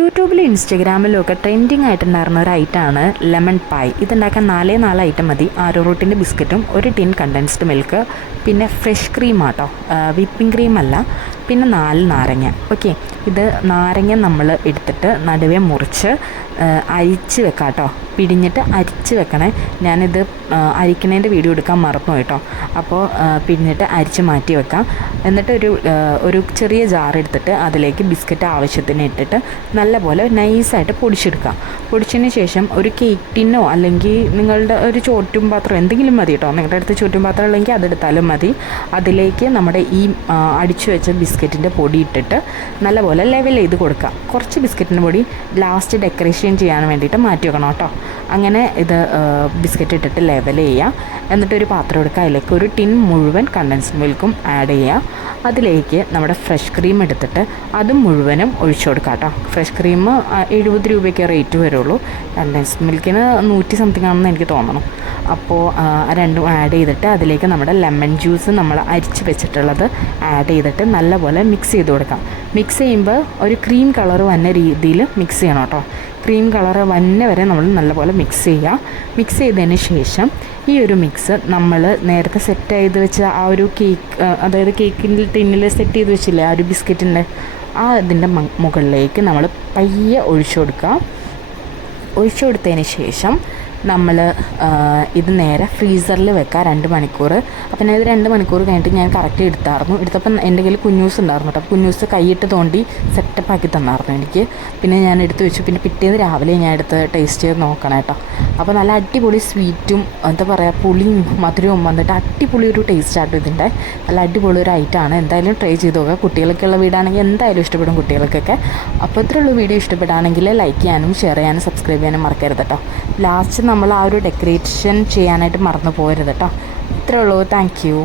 യൂട്യൂബിലും ഇൻസ്റ്റഗ്രാമിലും ഒക്കെ ട്രെൻഡിങ് ആയിട്ടുണ്ടായിരുന്ന ഒരു ഐറ്റമാണ് ലെമൺ പായ്. ഇതുണ്ടാക്കാൻ 4 ഐറ്റം മതി. ആരോ റൂട്ടിൻ്റെ ബിസ്ക്കറ്റും ഒരു ടിൻ കണ്ടൻസ്ഡ് മിൽക്ക്, പിന്നെ ഫ്രഷ് ക്രീം ആട്ടോ, വിപ്പിംഗ് ക്രീം അല്ല, പിന്നെ 4 നാരങ്ങ. ഓക്കെ, ഇത് നാരങ്ങ നമ്മൾ എടുത്തിട്ട് നടുവേ മുറിച്ച് അരിച്ച് വെക്കാം കേട്ടോ. പിഴിഞ്ഞിട്ട് അരിച്ച് വെക്കണേ. ഞാനിത് അരിക്കണേൻ്റെ വീഡിയോ എടുക്കാൻ മറന്നു കേട്ടോ. അപ്പോൾ പിഴിഞ്ഞിട്ട് അരിച്ച് മാറ്റി വെക്കാം. എന്നിട്ട് ഒരു ചെറിയ ജാർ എടുത്തിട്ട് അതിലേക്ക് ബിസ്ക്കറ്റ് ആവശ്യത്തിന് ഇട്ടിട്ട് നല്ലപോലെ നൈസായിട്ട് പൊടിച്ചെടുക്കാം. പൊടിച്ചതിന് ശേഷം ഒരു കേക്ക് ടിന്നോ അല്ലെങ്കിൽ നിങ്ങളുടെ ഒരു ചോറ്റും പാത്രം എന്തെങ്കിലും മതി കേട്ടോ. നിങ്ങളുടെ അടുത്ത് ചോറ്റും പാത്രം ഉള്ളെങ്കിൽ അതെടുത്താലും മതി. അതിലേക്ക് നമ്മുടെ ഈ അടിച്ചു വെച്ച ബിസ്ക്കറ്റിൻ്റെ പൊടി ഇട്ടിട്ട് നല്ലപോലെ ലെവൽ ചെയ്ത് കൊടുക്കുക. കുറച്ച് ബിസ്ക്കറ്റിൻ്റെ പൊടി ലാസ്റ്റ് ഡെക്കറേഷൻ ചെയ്യാൻ വേണ്ടിയിട്ട് മാറ്റി വെക്കണം കേട്ടോ. അങ്ങനെ ഇത് ബിസ്ക്കറ്റ് ഇട്ടിട്ട് ലെവൽ ചെയ്യുക. എന്നിട്ടൊരു പാത്രം എടുക്കുക. അതിലേക്ക് ഒരു ടിൻ മുഴുവൻ കണ്ടൻസ്ഡ് മിൽക്കും ആഡ് ചെയ്യുക. അതിലേക്ക് നമ്മുടെ ഫ്രഷ് ക്രീം എടുത്തിട്ട് അതും മുഴുവനും ഒഴിച്ചു കൊടുക്കുക കേട്ടോ. ഫ്രഷ് ക്രീം 70 രൂപയ്ക്ക് റേറ്റ് വരുള്ളൂ. കണ്ടൻസ്ഡ് മിൽക്കിന് 100 സംതിങ് ആണെന്ന് എനിക്ക് തോന്നണം. അപ്പോൾ രണ്ടും ആഡ് ചെയ്തിട്ട് അതിലേക്ക് നമ്മുടെ ലെമൺ ജ്യൂസ് നമ്മൾ അരിച്ച് വെച്ചിട്ടുള്ളത് ആഡ് ചെയ്തിട്ട് നല്ലപോലെ മിക്സ് ചെയ്ത് കൊടുക്കാം. മിക്സ് ചെയ്യുമ്പോൾ ഒരു ക്രീം കളർ വന്ന രീതിയിൽ മിക്സ് ചെയ്യണം കേട്ടോ. ക്രീം കളർ വന്ന വരെ നമ്മൾ നല്ലപോലെ മിക്സ് ചെയ്യുക. മിക്സ് ചെയ്തതിന് ശേഷം ഈ ഒരു മിക്സ് നമ്മൾ നേരത്തെ സെറ്റ് ചെയ്ത് വെച്ച ആ ഒരു കേക്ക്, അതായത് കേക്കിൻ്റെ ടിന്നിൽ സെറ്റ് ചെയ്ത് വെച്ചില്ലേ ആ ഒരു ബിസ്ക്കറ്റിൻ്റെ, ഇതിൻ്റെ മുകളിലേക്ക് നമ്മൾ പയ്യെ ഒഴിച്ചു കൊടുക്കുക. ഒഴിച്ചു കൊടുത്തതിന് ശേഷം നമ്മൾ ഇത് നേരെ ഫ്രീസറിൽ വെക്കുക 2 മണിക്കൂർ. അപ്പം ഞാൻ ഇത് 2 മണിക്കൂർ കഴിഞ്ഞിട്ട് ഞാൻ കറക്റ്റ് എടുത്തപ്പം എൻ്റെ കയ്യിൽ കുഞ്ഞൂസ് ഉണ്ടായിരുന്നു കേട്ടോ. കുഞ്ഞൂസ് കൈയിട്ട് തോണ്ടി സെറ്റപ്പാക്കി തന്നായിരുന്നു എനിക്ക്. പിന്നെ ഞാൻ എടുത്ത് വെച്ചു. പിന്നെ പിറ്റേന്ന് രാവിലെ ഞാൻ എടുത്ത് ടേസ്റ്റ് ചെയ്ത് നോക്കണം കേട്ടോ. അപ്പോൾ നല്ല അടിപൊളി സ്വീറ്റും എന്താ പറയുക പുളിയും മധുരവും വന്നിട്ട് അടിപൊളി ഒരു ടേസ്റ്റ് ആട്ടോ ഇതിൻ്റെ. നല്ല അടിപൊളി ഒരു ഐറ്റമാണ്. എന്തായാലും ട്രൈ ചെയ്ത് നോക്കുക. കുട്ടികൾക്കുള്ള വീടാണെങ്കിൽ എന്തായാലും ഇഷ്ടപ്പെടും കുട്ടികൾക്കൊക്കെ. അപ്പോൾ ഇത്രയുള്ള വീഡിയോ ഇഷ്ടപ്പെടുകയാണെങ്കിൽ ലൈക്ക് ചെയ്യാനും ഷെയർ ചെയ്യാനും സബ്സ്ക്രൈബ് ചെയ്യാനും മറക്കരുത് കേട്ടോ. ലാസ്റ്റ് നമ്മൾ ആ ഒരു ഡെക്കറേഷൻ ചെയ്യാനായിട്ട് മറന്നു പോകരുത് കേട്ടോ. ഇത്രേ ഉള്ളൂ. Thank you.